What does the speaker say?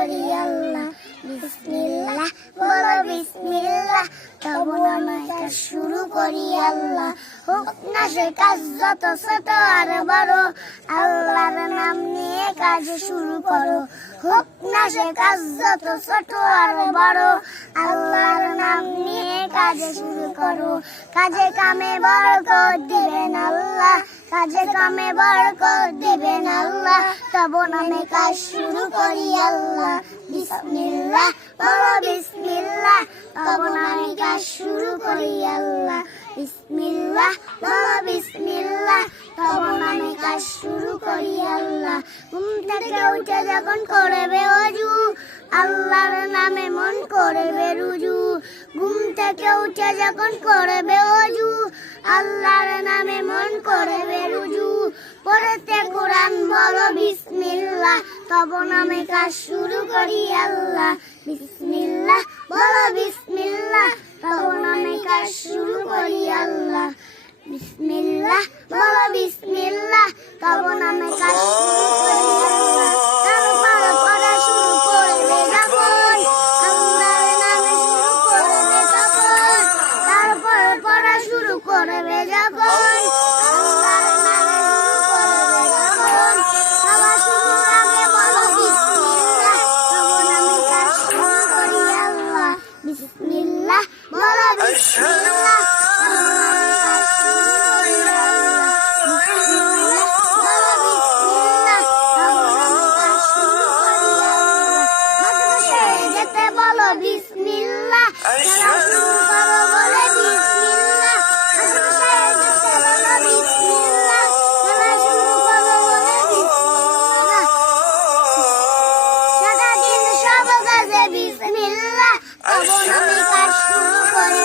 করি আল্লাহ বিসমিল্লাহ বলো বিসমিল্লাহ তবু নামে কাজ শুরু করি আল্লাহ হোক না সে কাজ যত ছোট আর বড় আল্লাহর নাম নিয়ে কাজ শুরু করো হোক না সে কাজ যত ছোট আর বড় আল্লাহর নাম নিয়ে কাজ শুরু করো কাজে কামে বরকত দিবেন আল্লাহ কাজে কামে বরকত দিবেন আল্লাহ তবু নামে কাজ শুরু করি আল্লাহ বিসমিল্লাহ বলো বিসমিল্লাহ তবু নামে কাজ শুরু করি আল্লাহ বিসমিল্লাহ বলো বিসমিল্লাহ তবু নামে কাজ শুরু করি আল্লাহ ঘুম থেকে উঠে যখন করবে ওযু আল্লাহর নামে মন করবে রুজু ঘুম থেকে উঠে যখন করবে ওযু আল্লাহর নামে মন করবে রুজু পড়তে কোরআন বলো বিসমিল্লাহ তবু নামে কাজ শুরু করি আল্লাহ বিসমিল্লাহ বলো বিসমিল্লাহ তবু নামে কাজ শুরু করি আল্লাহ বিসমিল্লাহ বলো বিসমিল্লাহ তবু নামে কাজ শুরু করি আল্লাহ তারপর পড়া শুরু করবে যখন আল্লাহর নামে শুরু করবে তখন তারপর পড়া শুরু করবে যখন আল্লাহর নামে শুরু করবে যখন খাওয়া শুরুর আগে বলো বিসমিল্লাহ তবু নামে কাজ শুরু করি আল্লাহ বিসমিল্লাহ বলো বিসমিল্লাহ বিসমিল্লাহ খেলা শুরু করো বলে বিসমিল্লাহ আশপাশে যেতে বলো বিসমিল্লাহ খেলা শুরু করো বলে বিসমিল্লাহ সারাদিন সব কাজে বিসমিল্লাহ তবু নামে কাজ শুরু করি